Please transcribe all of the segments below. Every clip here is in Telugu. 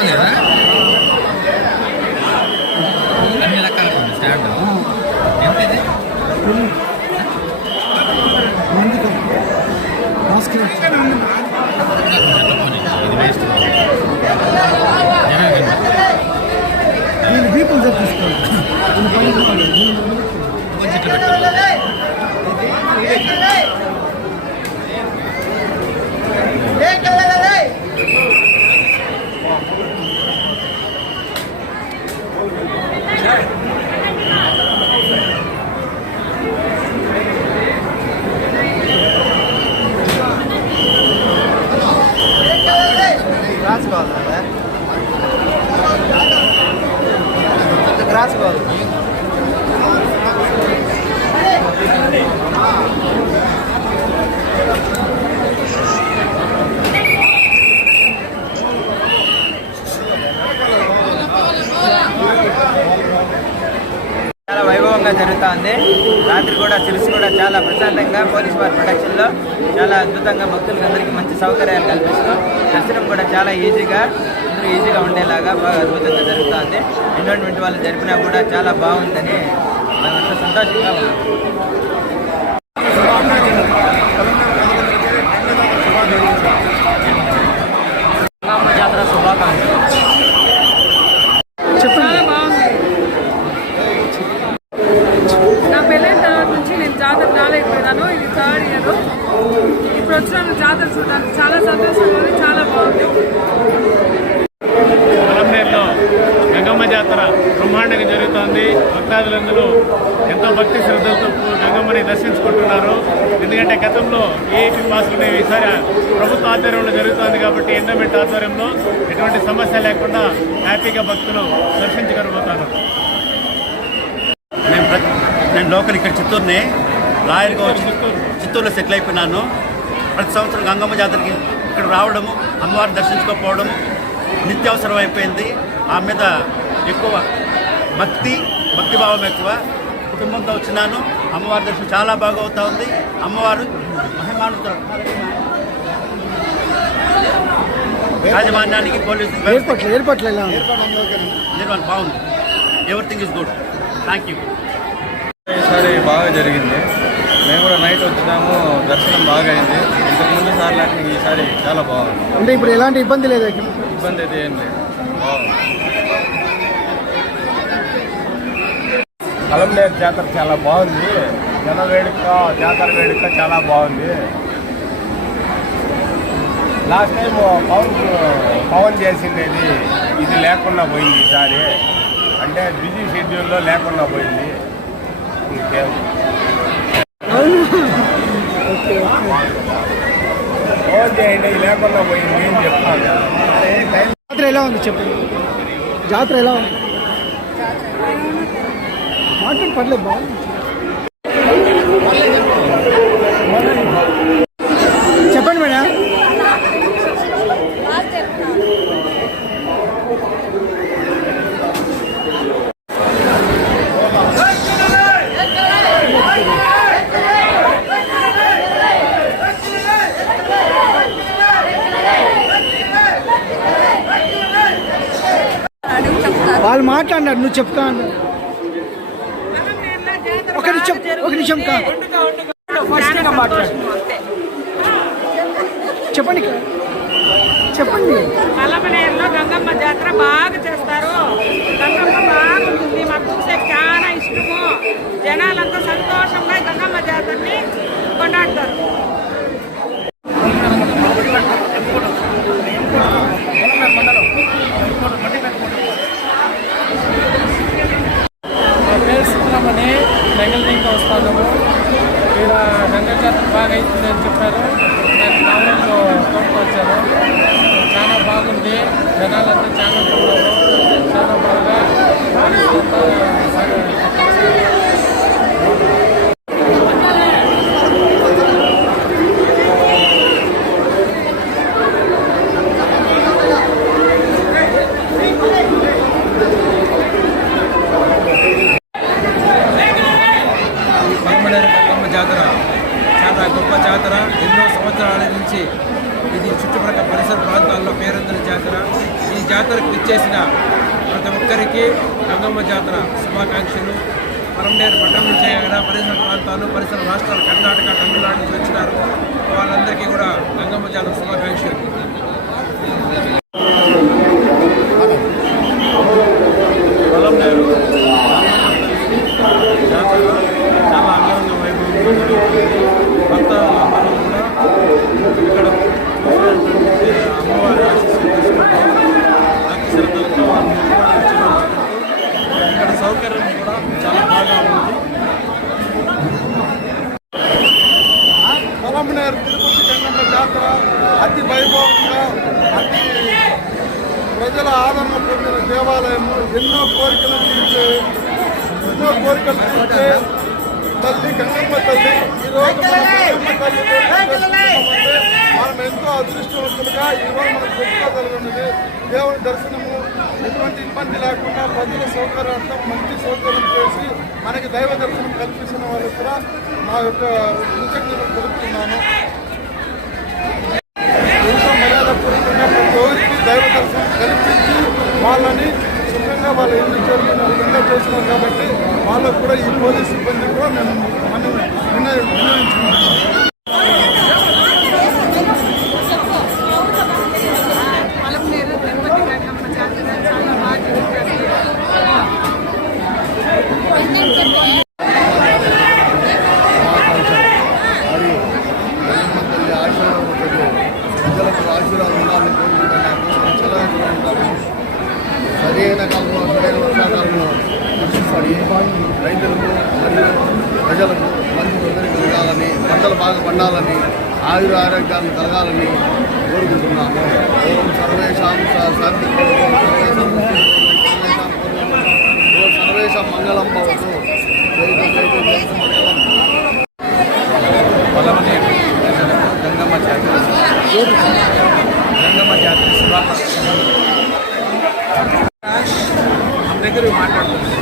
బాగుంది కదా, అన్ని రకాల స్టాండ్. ఎంత ఇది? ఇది వేస్ట్. దీపం తెప్పిస్తాను కొంచెం ఇట్లా పెట్టాలి. గ్రాస్ కావాలి. చాలా వైభవంగా జరుగుతుంది. రాత్రి కూడా సిరిసి కూడా చాలా ప్రశాంతంగా పోలీస్ వారి ప్రొటెక్షన్లో చాలా అద్భుతంగా భక్తులకు అందరికీ మంచి సౌకర్యాలు కల్పిస్తూ దర్శనం కూడా చాలా ఈజీగా అందరూ ఈజీగా ఉండేలాగా బాగా అద్భుతంగా జరుగుతుంది. ఎన్విరాన్మెంట్ వాళ్ళు జరిపినా కూడా చాలా బాగుందని మేమంతా సంతోషంగా ఉన్నాం. జాతర శుభాకాంక్షలు. జాతర రాలేకపోయినాను. ఇది థర్డ్ ఇయర్. ఇప్పుడు వచ్చిన జాతర చూడడానికి చాలా సంతోషంగా ఉంది, చాలా బాగుంది. పొలంనేరులో గంగమ్మ జాతర బ్రహ్మాండంగా జరుగుతోంది. భక్తాదులందరూ ఎంతో భక్తి శ్రద్ధలతో గంగమ్మని దర్శించుకుంటున్నారు. ఎందుకంటే గతంలో ఏఐటీ పాసులు ఈసారి ప్రభుత్వ ఆధ్వర్యంలో జరుగుతోంది కాబట్టి ఎండోమెంట్ ఆధ్వర్యంలో ఎటువంటి సమస్య లేకుండా హ్యాపీగా భక్తులు దర్శించగలుగుతారు. నేను లోకల్ ఇక్కడ చిత్తూరుని లాయర్గా వచ్చి చిత్తూరులో సెటిల్ అయిపోయినాను. ప్రతి సంవత్సరం గంగమ్మ జాతరకి ఇక్కడ రావడము, అమ్మవారిని దర్శించుకోకపోవడం నిత్యావసరం అయిపోయింది. ఆ మీద ఎక్కువ భక్తిభావం ఎక్కువ. కుటుంబంతో వచ్చినాను. అమ్మవారి దర్శనం చాలా బాగా అవుతా ఉంది. అమ్మవారు మహిమానుతో యాజమాన్యానికి పోలీసు నిర్వహణ బాగుంది. Everything is good. Thank you. ఈసారి బాగా జరిగింది. మేము కూడా నైట్ వచ్చినాము, దర్శనం బాగా అయింది. ఇంతకుముందు సార్లు ఈసారి చాలా బాగుంది. అంటే ఇప్పుడు ఎలాంటి ఇబ్బంది లేదు? ఇబ్బంది అయితే ఏం లేదు, బాగుంది. పొలంనేరు జాతర చాలా బాగుంది. జన వేడుక, జాతర వేడుక చాలా బాగుంది. లాస్ట్ టైం పవన్ చేసిండేది ఇది లేకుండా పోయింది. ఈసారి అంటే బిజీ షెడ్యూల్లో లేకుండా పోయింది. ఫోన్ చేయండి, లేకుండా పోయింది అని చెప్తాను. జాతర ఎలా ఉంది చెప్పండి. జాతర ఎలా ఉంది? మాట్లాడి పర్లేదు, బాగుంది. చెప్పండి మేడం. వాళ్ళు మాట్లాడినారు, నువ్వు చెప్తా అన్నారు. ఒక నిమిషం చెప్పండి చెప్పండి. పొలంనేరులో గంగమ్మ జాతర బాగా చేస్తారు. గంగమ్మ బాగుంటుంది, మాకు చూసే చాలా ఇష్టము. జనాలంతా సంతోషంగా గంగమ్మ జాతరని కొண்டாడతారు. బెంగళూరు వస్తాము. మీరు గంగా జాతర బాగా అవుతుందని చెప్పారు. నాకు నాలుగు వచ్చారు. చాలా బాగుంది. జనాలంతా చాలా చాలా బాగా జాతర చాలా గొప్ప జాతర. ఎన్నో సంవత్సరాల నుంచి ఇది చుట్టుప్రక్కల పరిసర ప్రాంతాల్లో పేరొందిన జాతర. ఈ జాతరకు ఇచ్చేసిన ప్రతి ఒక్కరికి గంగమ్మ జాతర శుభాకాంక్షలు. పరమనేరు పట్టణం నుంచి అయినా పరిసర ప్రాంతాలు, పరిసర రాష్ట్రాలు, కర్ణాటక, తమిళనాడు నుంచి వచ్చినారు. వాళ్ళందరికీ కూడా గంగమ్మ జాతర శుభాకాంక్షలు. పరమనేరు జాతర చాలా అంగరంగ వైభవంగా భక్తులందరూ కూడా ఇక్కడ అమ్మవారి ఆశీస్సులు తీసుకుంటారు. భక్తి శ్రద్ధలతో వాళ్ళు ఇక్కడ సౌకర్యం కూడా చాలా బాగా ఉంది. పరమనేరు తిరుపతి గంగమ్మ జాతర అతి వైభవంగా, అతి ప్రజల ఆదరణ పొందిన దేవాలయము. ఎన్నో కోరికలు తీర్చే తల్లి గంగమ్మ తల్లి. ఈరోజు మన గంగమ్మ తల్లి చేసుకుంటామంటే మనం ఎంతో అదృష్టవంతులుగా ఈరోజు మనకు చెప్పుకోగలిగినది. దేవుని దర్శనము ఎటువంటి ఇబ్బంది లేకుండా ప్రజల సౌకర్యార్థం మంచి సౌకర్యం చేసి మనకి దైవ దర్శనం కల్పిస్తున్న వాళ్ళకి కూడా నా యొక్క కృతజ్ఞతలు తెలుపుతున్నాను. ఎంతో మర్యాదపూర్వకంగా ప్రతి ఒక్కరికి దైవ దర్శనం కల్పించి వాళ్ళని సుఖంగా వాళ్ళ ఇల్లు చేరుకునే విధంగా చేసినారు. కాబట్టి వాళ్ళకు కూడా ఈ పోలీస్ సిబ్బంది కూడా మేము విన్నవించుకుంటున్నాము. పలమనేరు తిరుపతి గంగమ్మ జాతర చాలా బాగా జరుగుతుంది. ప్రజలకు ఆశీర్వాదం ఉండాలని కోరుకుంటున్నాము. సరైన కాలంలో, సరైన వర్షాకాలంలో కృషి పడి రైతులకు మరియు ప్రజలకు మంచి తొందర కలగాలని, పంటలు బాగా పండాలని, ఆయుర ఆరోగ్యాన్ని కలగాలని కోరుకుంటున్నాము. ఓం సర్వేషాం శాంతి, సర్వేషాం మంగళం భవతు. మంగళం. పలమనేరు గంగమ్మ జాతర శుభాకాంక్షలు. మన దగ్గర మాట్లాడుతున్నాం.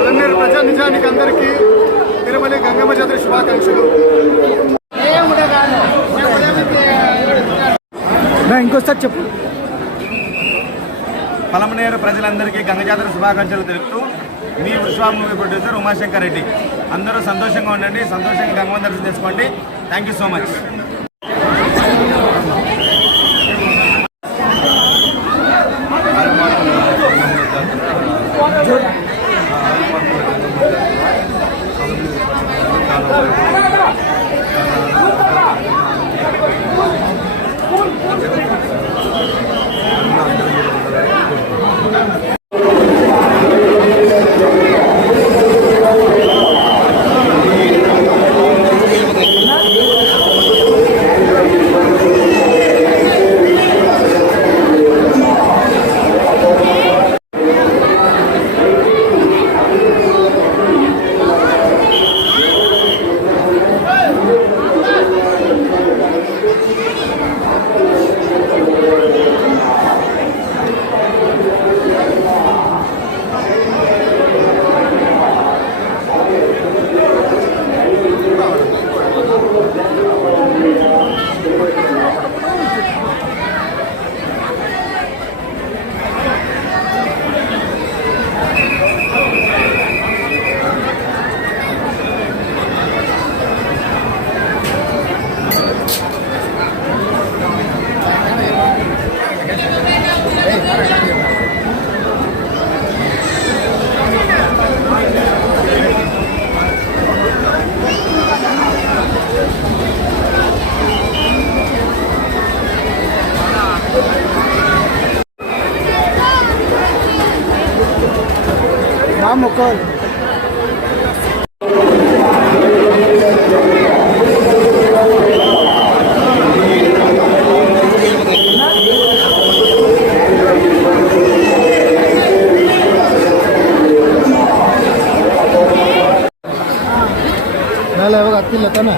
పలమనేరు ప్రజా నిజానికి అందరికీ తిరుమల గంగమ్మ జాతర శుభాకాంక్షలు. ఇంకోసారి చెప్పు. పలమనేరు ప్రజలందరికీ గంగ జాతర శుభాకాంక్షలు తెలుపుతూ మీ విశ్వాస్ మూవీ ప్రొడ్యూసర్ ఉమాశంకర్ రెడ్డి. అందరూ సంతోషంగా ఉండండి, సంతోషంగా గంగమ్మ దర్శనం చేసుకోండి. Thank you so much. మొక్కలు ಮೇಲೆ ಯಾವಾಗ ಹತ್ತಿಲ್ಲ ತಾನೆ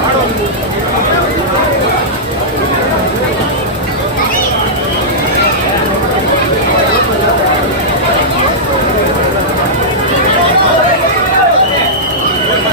ఆడవాళ్ళు